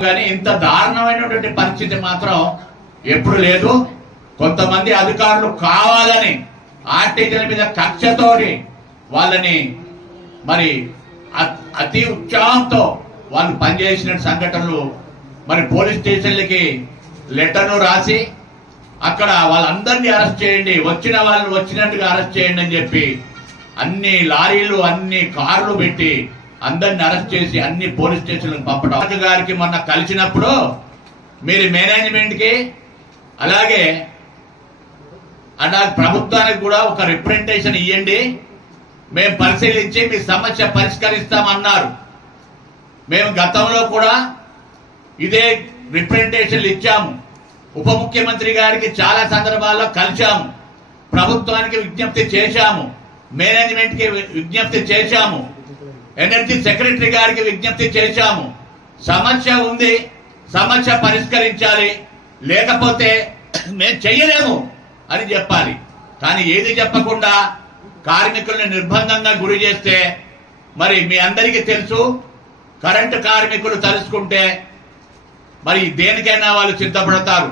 కానీ ఇంత దారుణమైనటువంటి పరిస్థితి మాత్రం ఎప్పుడు లేదు. కొంతమంది అధికారులు కావాలని ఆర్టీజీల మీద కక్షతోటి వాళ్ళని మరి అతి ఉత్సాహంతో వాళ్ళు పనిచేసిన సంఘటనలు మరి పోలీస్ స్టేషన్లకి లెటర్ను రాసి అక్కడ వాళ్ళందరినీ అరెస్ట్ చేయండి వచ్చిన వాళ్ళు వచ్చినట్టుగా అరెస్ట్ చేయండి అని చెప్పి అన్ని లారీలు అన్ని కార్లు పెట్టి అందరిని అరెస్ట్ చేసి అన్ని పోలీస్ స్టేషన్లకు పంపడం రాజు గారికి మొన్న కలిసినప్పుడు మీరు మేనేజ్మెంట్కి అలాగే అలా ప్రభుత్వానికి కూడా ఒక రిప్రజెంటేషన్ ఇవ్వండి మేము పరిశీలించి మీ సమస్య పరిష్కరిస్తామన్నారు. మేము గతంలో కూడా ఇదే రిప్రజెంటేషన్లు ఇచ్చాము. ఉప ముఖ్యమంత్రి గారికి చాలా సందర్భాల్లో కలిశాము. ప్రభుత్వానికి విజ్ఞప్తి చేశాము. మేనేజ్మెంట్కి విజ్ఞప్తి చేశాము. ఎనర్జీ సెక్రటరీ గారికి విజ్ఞప్తి చేశాము. సమస్య ఉంది సమస్య పరిష్కరించాలి. లేకపోతే మేము చెయ్యలేము అని చెప్పాలి. కానీ ఏది చెప్పకుండా కార్మికుల్ని నిర్బంధంగా గురి చేస్తే మరి మీ అందరికీ తెలుసు కరెంటు కార్మికులు తలుసుకుంటే మరి దేనికైనా వాళ్ళు సిద్ధపడతారు.